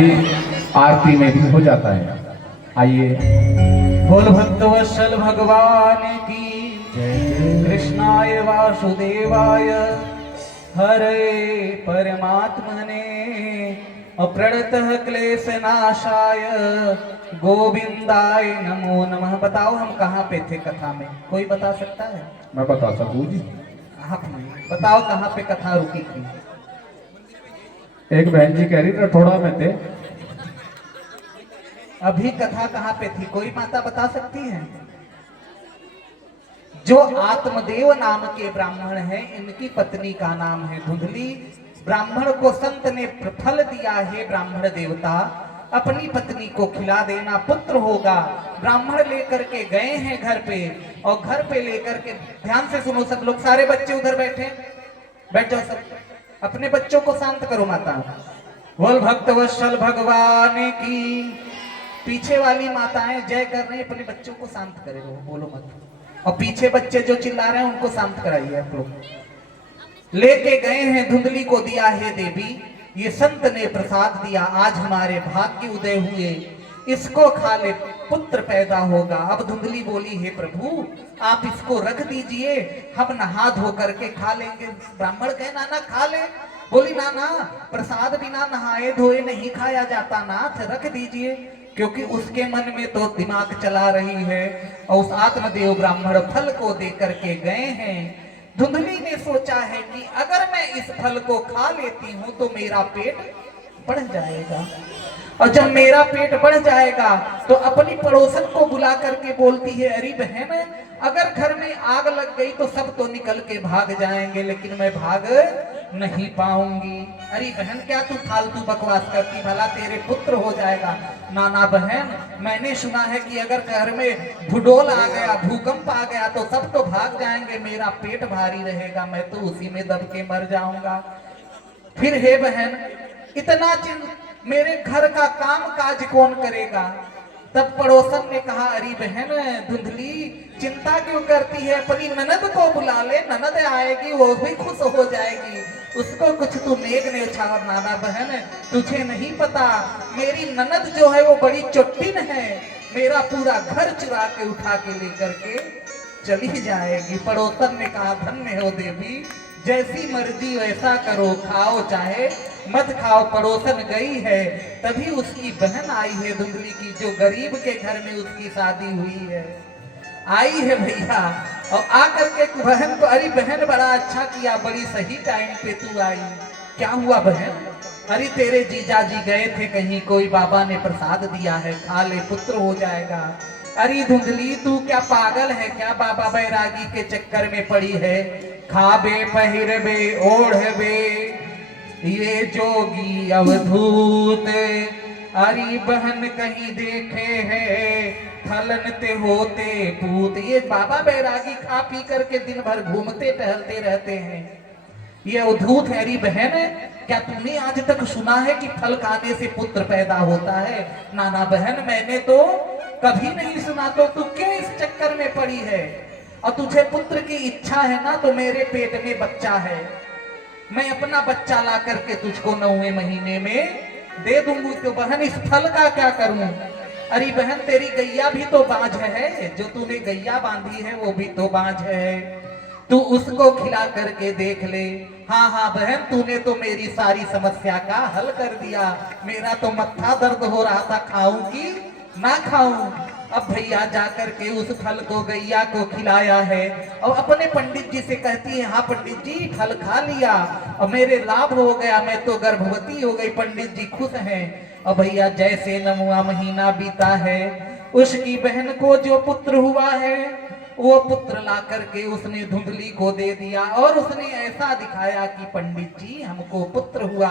आरती में भी हो जाता है। आइए। बोल भक्तवत्सल भगवान की जय। कृष्णाय वासुदेवाय हरे परमात्मने अप्रणतः क्लेशनाशाय गोविंदाय नमो नमः। बताओ हम कहाँ पे थे कथा में, कोई बता सकता है? मैं बता सकूं जी। आप बताओ कहाँ पे कथा रुकी थी? एक बहन जी कह रही थोड़ा में थे। अभी कथा कहाँ पे थी, कोई माता बता सकती है? जो आत्मदेव नाम के ब्राह्मण हैं, इनकी पत्नी का नाम है धुंधली। ब्राह्मण को संत ने फल दिया है, ब्राह्मण देवता अपनी पत्नी को खिला देना, पुत्र होगा। ब्राह्मण लेकर के गए हैं घर पे, और घर पे लेकर के, ध्यान से सुनो सब लोग, सारे बच्चे उधर बैठे, बैठ जाओ सब, अपने बच्चों को शांत करो माता। बोल भक्तवत्सल भगवान की। पीछे वाली माताएं जय कर रही हैं, अपने बच्चों को शांत करे, बोलो मत। और पीछे बच्चे जो चिल्ला रहे हैं उनको शांत कराइए आप लोग। लेके गए हैं, धुंधली को दिया है देवी, ये संत ने प्रसाद दिया, आज हमारे भाग्य उदय हुए, इसको खा ले पुत्र पैदा होगा। अब धुंधली बोली, हे प्रभु आप इसको रख दीजिए, हम नहा धो करके खा लेंगे। ब्राह्मण कहे नाना खा ले। बोली नाना प्रसाद बिना नहाए धोए नहीं खाया जाता नाथ, रख दीजिए। क्योंकि उसके मन में तो दिमाग चला रही है, और उस आत्मदेव ब्राह्मण फल को दे करके गए हैं। धुंधली ने सोचा है कि अगर मैं इस फल को खा लेती हूं तो मेरा पेट बढ़ जाएगा, और जब मेरा पेट बढ़ जाएगा तो अपनी पड़ोसन को बुला करके बोलती है, अरे बहन अगर घर में आग लग गई तो सब तो निकल के भाग जाएंगे, लेकिन मैं भाग नहीं पाऊंगी। अरे बहन क्या तू फालतू बकवास करती, भला तेरे पुत्र हो जाएगा। नाना बहन मैंने सुना है कि अगर घर में भूडोल आ गया, भूकंप आ गया तो सब तो भाग जाएंगे, मेरा पेट भारी रहेगा, मैं तो उसी में दब के मर जाऊंगा। फिर हे बहन इतना मेरे घर का काम काज कौन करेगा? तब पड़ोसन ने कहा, अरे बहन धुंधली चिंता क्यों करती है, अपनी ननद को बुला ले, ननद आएगी वो भी खुश हो जाएगी, उसको कुछ तू नेक ने उछावा। नाना बहन तुझे नहीं पता, मेरी ननद जो है वो बड़ी चुट्टिन है, मेरा पूरा घर चुरा के उठा के लेकर के चली जाएगी। पड़ोसन ने कहा, धन्य हो देवी, जैसी मर्जी वैसा करो, खाओ चाहे मत खाओ। पड़ोसन गई है, तभी उसकी बहन आई है धुंधली की, जो गरीब के घर में उसकी शादी हुई है, आई है भैया। और आकर के बहन को, अरे बहन बड़ा अच्छा किया, बड़ी सही टाइम पे तू आई। क्या हुआ बहन? अरे तेरे जीजा जी गए थे कहीं, कोई बाबा ने प्रसाद दिया है, खा ले पुत्र हो जाएगा। अरे धुंधली तू क्या पागल है क्या, बाबा बैरागी के चक्कर में पड़ी है? खाबे पहिरबे ओढ़बे ये जोगी अवधूत, अरे बहन कहीं देखे हैं फलन ते होते पूत। ये बाबा बैरागी खा पी करके दिन भर घूमते टहलते रहते हैं, ये अवधूत है। अरे बहन क्या तूने आज तक सुना है कि फल खाने से पुत्र पैदा होता है? नाना बहन मैंने तो कभी नहीं सुना, तो तू क्यों इस चक्कर में पड़ी है? और तुझे पुत्र की इच्छा है ना, तो मेरे पेट में बच्चा है, मैं अपना बच्चा ला करके तुझको 9वें महीने में दे दूंगी। तो बहन इस फल का क्या करूं? अरे बहन तेरी गैया भी तो बांझ है, जो तूने गैया बांधी है वो भी तो बांझ है, तू उसको खिला करके देख ले। हाँ हाँ बहन तूने तो मेरी सारी समस्या का हल कर दिया, मेरा तो मत्था दर्द हो रहा था, खाऊं कि ना खाऊं। अब भैया जाकर के उस फल को गैया को खिलाया है, और अपने पंडित जी से कहती है, हाँ पंडित जी फल खा लिया और मेरे लाभ हो गया, मैं तो गर्भवती हो गई। पंडित जी खुश हैं। और भैया जैसे 9वां महीना बीता है, उसकी बहन को जो पुत्र हुआ है वो पुत्र ला करके उसने धुंधली को दे दिया, और उसने ऐसा दिखाया कि पंडित जी हमको पुत्र हुआ।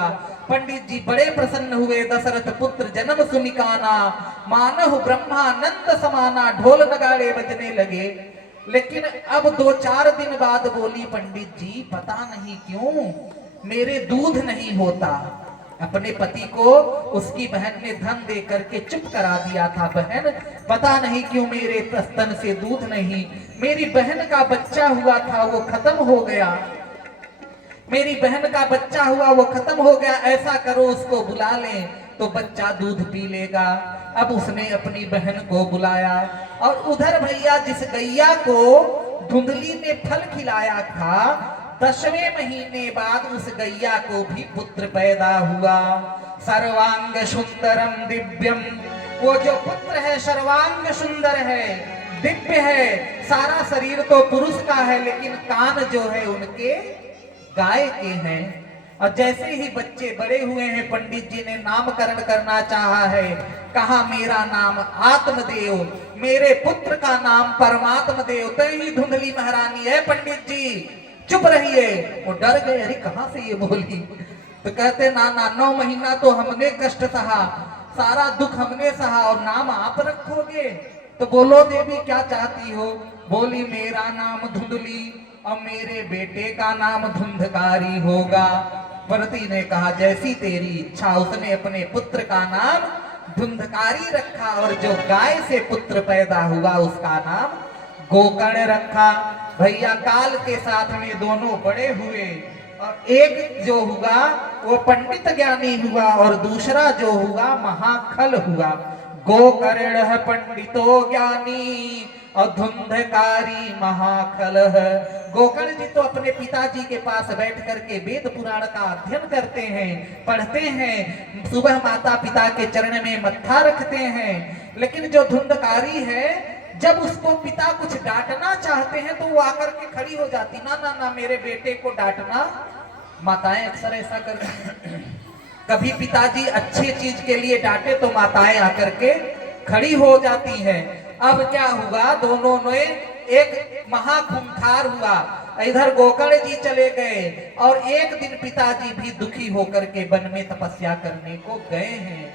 पंडित जी बड़े प्रसन्न हुए, दशरथ पुत्र जन्म सुनिकाना, मानव ब्रह्मानंद समाना, ढोल नगाड़े बजने लगे। लेकिन अब 2-4 दिन बाद बोली, पंडित जी पता नहीं क्यों मेरे दूध नहीं होता। अपने पति को उसकी बहन ने धन दे करके चुप करा दिया था, बहन पता नहीं क्यों मेरे स्तन से दूध नहीं, मेरी बहन का बच्चा हुआ था वो खत्म हो गया, मेरी बहन का बच्चा हुआ वो खत्म हो गया, ऐसा करो उसको बुला लें। तो बच्चा दूध पी लेगा। अब उसने अपनी बहन को बुलाया और उधर भैया जिस गैया को धुंधली ने फल खिलाया था, 10वें महीने बाद उस गैया को भी पुत्र पैदा हुआ। सर्वांग सुंदरम दिव्यम, वो जो पुत्र है सर्वांग सुंदर है, दिव्य है। सारा शरीर तो पुरुष का है लेकिन कान जो है उनके गाय के हैं। और जैसे ही बच्चे बड़े हुए हैं, पंडित जी ने नामकरण करना चाहा है। कहा मेरा नाम आत्मदेव, मेरे पुत्र का नाम परमात्म देव। तो ही धुंधली महारानी है पंडित जी, चुप रहिए। वो डर गए, अरे कहां से ये बोली। तो कहते ना ना, 9 महीना तो हमने कष्ट सहा, सारा दुख हमने सहा, और नाम आप रखोगे। तो बोलो देवी क्या चाहती हो। बोली मेरा नाम धुंधली और मेरे बेटे का नाम धुंधकारी होगा। व्रती ने कहा जैसी तेरी इच्छा। उसने अपने पुत्र का नाम धुंधकारी रखा और जो गाय से पुत्र पैदा हुआ उसका नाम गोकर्ण रखा। भैया काल के साथ में दोनों बड़े हुए और एक जो हुआ वो पंडित ज्ञानी हुआ और दूसरा जो हुआ महाखल हुआ। गोकर्ण है पंडितो ज्ञानी और धुंधकारी महाखल है। गोकर्ण जी तो अपने पिताजी के पास बैठ करके वेद पुराण का अध्ययन करते हैं, पढ़ते हैं, सुबह माता पिता के चरण में मत्था रखते हैं। लेकिन जो धुंधकारी है, जब उसको पिता कुछ डांटना चाहते हैं तो वो आकर के खड़ी हो जाती, ना ना ना मेरे बेटे को डांटना। माताएं अक्सर ऐसा करती हैं। कभी पिताजी अच्छे चीज के लिए डांटे तो माताएं आकर के खड़ी हो जाती हैं। अब क्या हुआ, दोनों ने एक महाखुंखार हुआ। इधर गोकर्ण जी चले गए और एक दिन पिताजी भी दुखी होकर के वन में तपस्या करने को गए हैं।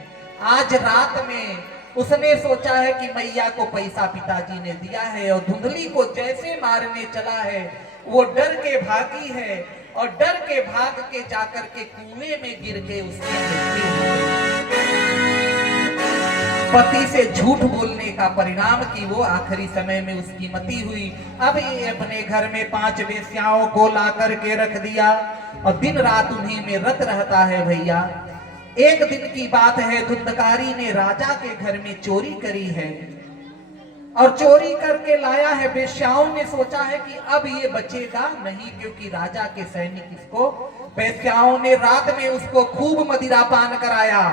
आज रात में उसने सोचा है कि मैया को पैसा पिताजी ने दिया है और धुंधली को जैसे मारने चला है वो डर के भागी है और डर के भाग के जाकर के कुएं में गिर के उसकी मृत्यु हो गई। पति से झूठ बोलने का परिणाम कि वो आखिरी समय में उसकी मति हुई। अब ये अपने घर में 5 वेश्याओं को ला करके रख दिया और दिन रात उन्हीं में रत रहता है। भैया एक दिन की बात है, धुंधकारी ने राजा के घर में चोरी करी है और चोरी करके लाया है। वेश्याओं ने सोचा है कि अब ये बचेगा नहीं, क्योंकि राजा के सैनिक इसको। वेश्याओं ने रात में उसको खूब मदिरा पान कराया।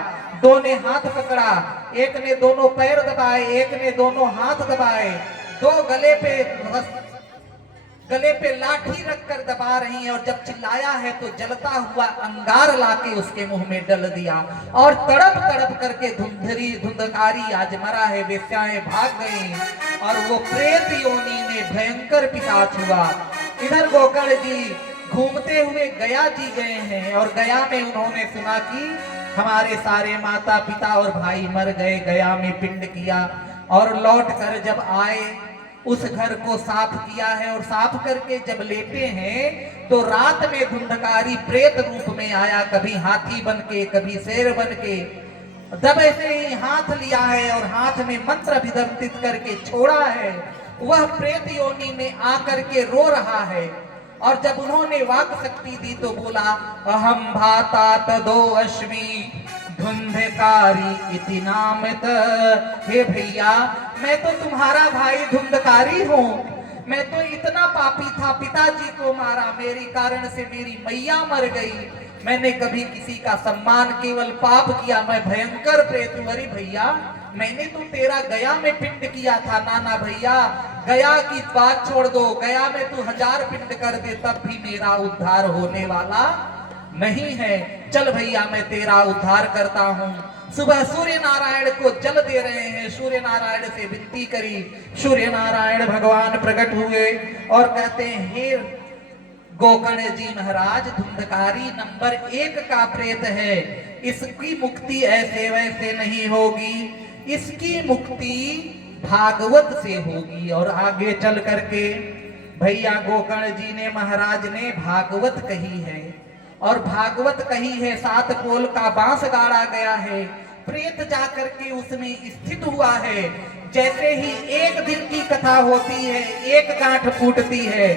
दो ने हाथ पकड़ा, एक ने दोनों पैर दबाए, एक ने दोनों हाथ दबाए, दो गले पे लाठी रखकर दबा रही है और जब चिल्लाया है तो जलता हुआ अंगार लाके उसके मुंह में डल दिया और तड़प तड़प करके धुंधकारी आज मरा है। वेश्याएं भाग गई और वो प्रेत योनि में भयंकर पिशाच हुआ। इधर गोकर्ण जी घूमते हुए गया जी गए हैं और गया में उन्होंने सुना कि हमारे सारे माता पिता और भाई मर गए। गया में पिंड किया और लौट कर जब आए उस घर को साफ किया है और साफ करके जब लेटे हैं तो रात में धुंधकारी प्रेत रूप में आया, कभी हाथी बन के कभी शेर बन के। जब ऐसे ही हाथ लिया है और हाथ में मंत्र विदर्पित करके छोड़ा है, वह प्रेत योनि में आकर के रो रहा है। और जब उन्होंने वाक शक्ति दी तो बोला अहम भाता तदो अश्वी धुंधकारी इति नामत। हे भैया मैं तो तुम्हारा भाई धुंधकारी हूँ। मैं तो इतना पापी था, पिताजी को मारा, मेरी कारण से मेरी मैया मर गई। मैंने कभी किसी का सम्मान, केवल पाप किया। मैं भयंकर प्रेत हूँ। अरे भैया मैंने तो तेरा गया में पिंड किया था। नाना भैया गया की बात छोड़ दो, गया में तू 1000 पिंड कर दे तब भी मेरा उद्धार होने वाला नहीं है। चल भैया मैं तेरा उद्धार करता हूँ। सुबह सूर्य नारायण को जल दे रहे हैं, सूर्य नारायण से विनती करी। सूर्य नारायण भगवान प्रकट हुए और कहते हैं हे गोकर्ण जी महाराज, धुंधकारी नंबर 1 का प्रेत है, इसकी मुक्ति ऐसे वैसे नहीं होगी, इसकी मुक्ति भागवत से होगी। और आगे चल करके भैया गोकर्ण जी ने महाराज ने भागवत कही है और भागवत कही है, 7 पोल का बांस गाड़ा गया है। प्रेत जाकर के उसमें स्थित हुआ है। जैसे ही एक दिन की कथा होती है, एक गांठ फूटती है,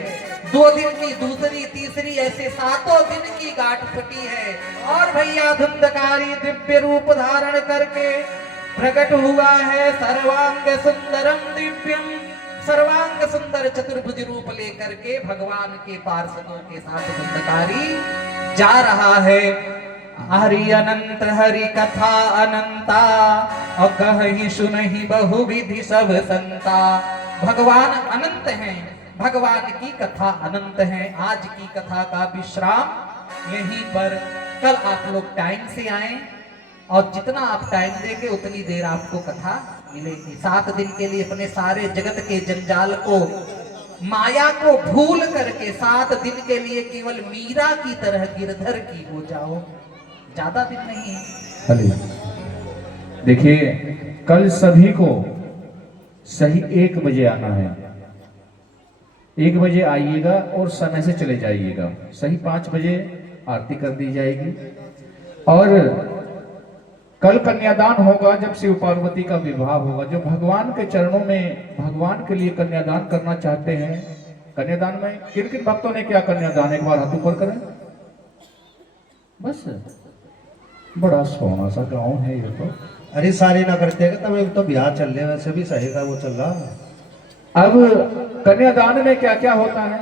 2 दिन की, दूसरी, तीसरी, ऐसे 7 दिन की गांठ फटी है। और भैया धुंधकारी दिव्य रूप धारण करके प्रकट हुआ है सर्वांग सुंदरम दिव्यम, सर्वांग सुंदर चतुर्भुज रूप लेकर के भगवान के पार्षदों के साथ धुंधकारी जा रहा है। हरि अनंत हरि कथा अनंता, और कहि सुनहि बहुविधि सब संता। भगवान अनंत हैं, भगवान की कथा अनंत है। आज की कथा का विश्राम यहीं पर। कल आप लोग टाइम से आए और जितना आप टाइम देंगे उतनी देर आपको कथा मिलेगी। 7 दिन के लिए अपने सारे जगत के जंजाल को, माया को भूल करके 7 दिन के लिए केवल मीरा की तरह गिरधर की हो जाओ। ज्यादा दिन नहीं है। भले देखिए, कल सभी को सही 1 बजे आना है। 1 बजे आइएगा और समय से चले जाइएगा। सही 5 बजे आरती कर दी जाएगी। और कल कन्यादान होगा, जब शिव पार्वती का विवाह होगा। जो भगवान के चरणों में, भगवान के लिए कन्यादान करना चाहते हैं, कन्यादान में किन किन भक्तों ने क्या कन्यादान, एक बार हाथ ऊपर करें। बस, बड़ा सोना सा गांव है ये तो। अरे सारे ना करते हैं, तब एक तो ब्याह चल रहे, वैसे भी सही का वो चल रहा। अब कन्यादान में क्या क्या होता है?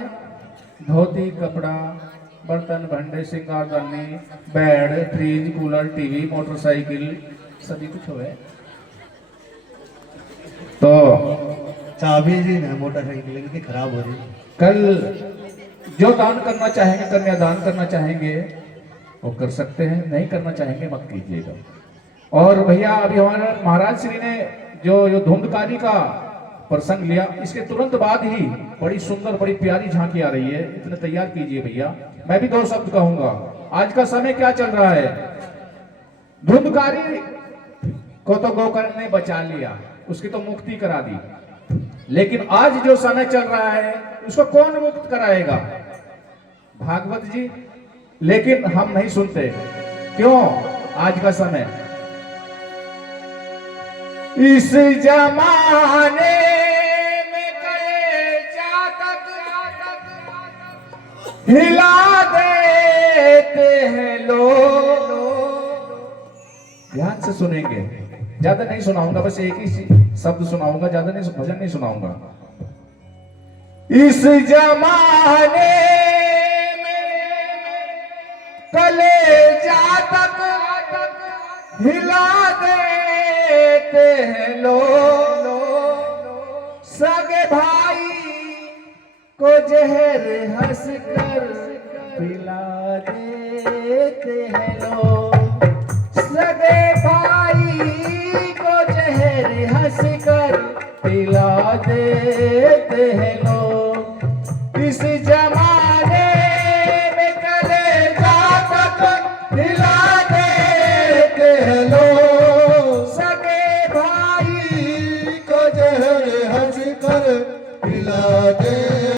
धोती, कपड़ा, बर्तन, भांडे, श्रृंगारदानी, bed, fridge, cooler, TV, motorcycle, सभी कुछ हुए। तो चाबी जी ना मोटरसाइकिल की खराब हो रही। कल जो दान करना चाहेंगे, कन्यादान करना चाहेंगे, वो कर सकते हैं। नहीं करना चाहेंगे मत कीजिएगा। और भैया अभी हमारे महाराज श्री ने जो धुंधकारी का प्रसंग लिया, इसके तुरंत बाद ही बड़ी सुंदर, बड़ी प्यारी झांकी आ रही है। इतने तैयार कीजिए भैया। मैं भी 2 शब्द कहूंगा। आज का समय क्या चल रहा है? धुंधकारी को तो गोकर्ण ने बचा लिया, उसकी तो मुक्ति करा दी। लेकिन आज जो समय चल रहा है, उसको कौन मुक्त कराएगा? भागवत जी। लेकिन हम नहीं सुनते। क्यों? आज का समय, इस जमाने में कलेजा तक हिला देते हैं लोग। ध्यान से सुनेंगे, ज्यादा नहीं सुनाऊंगा, बस एक ही शब्द सुनाऊंगा, ज्यादा नहीं, भजन नहीं सुनाऊंगा। इस जमाने कलेजा तक हिला देते हैं लोग। सगे भाई को जहर हंस कर पिला देते हैं लोग। सगे भाई को जहर हंस कर पिला देते हैं लोग। इस जमाने में कलेजा तक हिला